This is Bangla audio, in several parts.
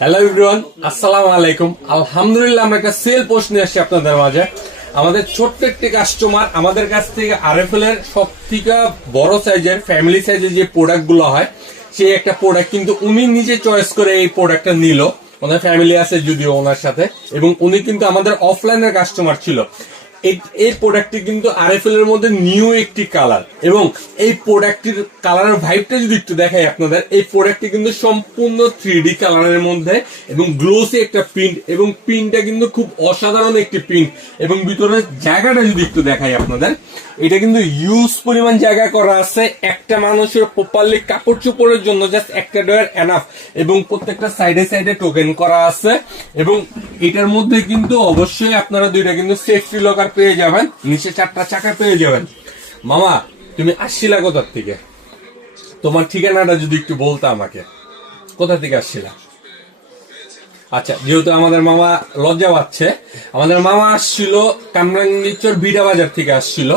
হ্যালো এভরিওয়ান, আসসালামু আলাইকুম। আলহামদুলিল্লাহ আমরা একটা সেল পোস্ট নিয়ে আসছি আপনাদের মাঝে। আমাদের ছোট্ট একটি কাস্টমার আমাদের কাছ থেকে আরএফএল এর সব থেকে বড় সাইজের ফ্যামিলি সাইজের যে প্রোডাক্ট গুলো হয় সেই একটা প্রোডাক্ট কিন্তু উনি নিজে চয়েস করে এই প্রোডাক্টটা নিল। ওনার ফ্যামিলি আছে যদিও ওনার সাথে, এবং উনি কিন্তু আমাদের অফলাইনের কাস্টমার ছিল। এই প্রোডাক্টটি কিন্তু আরএফএল এর মধ্যে নিউ একটি কালার, এবং এই প্রোডাক্টটির কালারের ভাইবটা যদি একটু দেখাই আপনাদের, এই প্রোডাক্টটি কিন্তু সম্পূর্ণ 3D কালারের মধ্যে এবং গ্লোসি একটা প্রিন্ট, এবং প্রিন্টটা কিন্তু খুব অসাধারণ একটি প্রিন্ট। এবং ভিতরের জায়গাটা যদি একটু দেখাই আপনাদের, এটা কিন্তু ইউজ পরিমাণ জায়গা করা আছে। একটা মানুষের প্রপারলি কাপড় চোপড়ের জন্য জাস্ট একটা ডয়ার এনাফ, এবং প্রত্যেকটা সাইডে সাইডে টোকেন করা আছে। এবং এটার মধ্যে কিন্তু অবশ্যই আপনারা দুইটা কিন্তু সেফটি লকার পেয়ে যাবেন, নিচে 4টা চাকা পেয়ে যাবেন। মামা, তুমি আসছিলা কোথার থেকে? তোমার ঠিকানাটা যদি একটু বলতে আমাকে, কোথা থেকে আসছিলা? আচ্ছা, যেহেতু আমাদের মামা লজ্জা পাচ্ছে, আমাদের মামা আসছিল কামরাঙ্গীরচর ভিড়া বাজার থেকে আসছিল।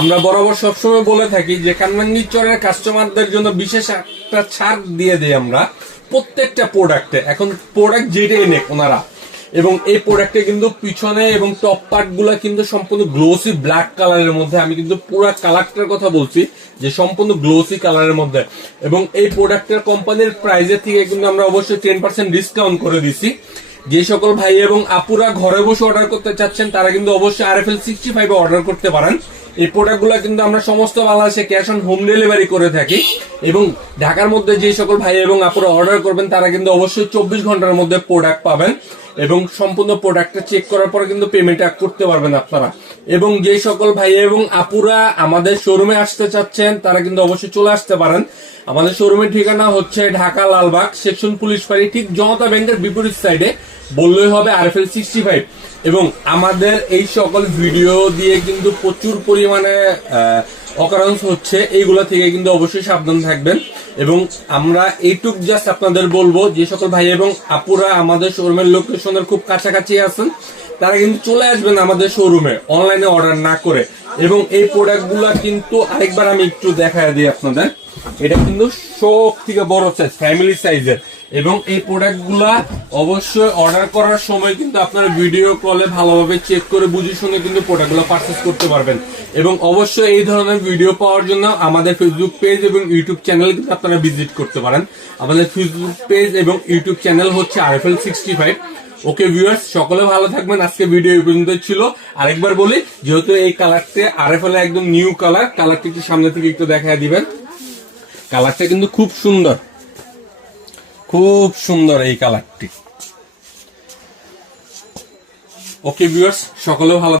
আমরা বরাবর সবসময় বলে থাকি যে কামরাঙ্গীরচরের কাস্টমারদের জন্য বিশেষ একটা ছাড় দিয়ে দিই আমরা প্রত্যেকটা প্রোডাক্টে। এখন প্রোডাক্ট যেটাই নেক ওনারা, এবং এই প্রোডাক্টে কিন্তু পিছনে এবং টপ পার্ট গুলা কিন্তু সম্পূর্ণ গ্লোসি ব্ল্যাক কালারের মধ্যে। আমি কিন্তু পুরো কালারটার কথা বলছি যে সম্পূর্ণ গ্লোসি কালারের মধ্যে। এবং এই প্রোডাক্টের কোম্পানির প্রাইসের থেকে কিন্তু আমরা অবশ্যই 10% ডিসকাউন্ট করে দিছি। যে সকল ভাই এবং আপুরা ঘরে বসে অর্ডার করতে চাচ্ছেন তারা কিন্তু অবশ্যই আরএফএল 65 অর্ডার করতে পারেন। এই প্রোডাক্টগুলো কিন্তু আমরা সমস্ত বাংলাদেশে ক্যাশ অন হোম ডেলিভারি করে থাকি। এবং ঢাকার মধ্যে যে সকল ভাই এবং আপুরা অর্ডার করবেন তারা কিন্তু অবশ্যই 24 ঘন্টার মধ্যে প্রোডাক্ট পাবেন, এবং সম্পূর্ণ প্রোডাক্টটা চেক করার পরে কিন্তু পেমেন্ট করতে পারবেন আপনারা। এবং যে সকল ভাই এবং আপুরা আমাদের শোরুমে আসতে চাচ্ছেন তারা কিন্তু অবশ্যই চলে আসতে পারেন। আমাদের শোরুমের ঠিকানা হচ্ছে ঢাকা লালবাগ সেকশন পুলিশ ফাঁড়ি, ঠিক জনতা ব্যাংকের বিপরীত সাইডে বললেই হবে আরএফএল 65। এবং আমাদের এই সকল ভিডিও দিয়ে কিন্তু প্রচুর পরিমাণে অকারেন্স হচ্ছে, এইগুলা থেকে কিন্তু অবশ্যই সাবধান থাকবেন। এবং আমরা এইটুক জাস্ট আপনাদের বলবো, যে সকল ভাই এবং আপুরা আমাদের শোরুমের লোকেশনের খুব কাছাকাছি আছেন তারা কিন্তু চলে আসবেন আমাদের শোরুমে অনলাইনে অর্ডার না করে। এবং এই প্রোডাক্টগুলা কিন্তু আরেকবার আমি একটু দেখায় দিই আপনাদের, এটা কিন্তু সব থেকে বড় সাইজ ফ্যামিলি সাইজের। এবং এই প্রোডাক্টগুলা অবশ্যই অর্ডার করার সময় কিন্তু আপনারা ভিডিও কলে ভালোভাবে চেক করে বুঝে শুনে কিন্তু প্রোডাক্টগুলো পারচেজ করতে পারবেন। এবং অবশ্যই এই ধরনের ভিডিও পাওয়ার জন্য আমাদের ফেসবুক পেজ এবং ইউটিউব চ্যানেল কিন্তু আপনারা ভিজিট করতে পারেন। আমাদের ফেসবুক পেজ এবং ইউটিউব চ্যানেল হচ্ছে আরএফএল 65। ওকে ভিউয়ার্স, সকলে ভালো থাকবেন। আজকে ভিডিও এই পর্যন্ত ছিল। আরেকবার বলি, যেহেতু এই কালারটা আরএফএল একদম নিউ কালার, কালারটা একটু সামনে থেকে একটু দেখায় দিবেন। কালারটা কিন্তু খুব সুন্দর, খুব সুন্দর এই কালারটি। ওকে ভিউয়ার্স, সকলে ভালো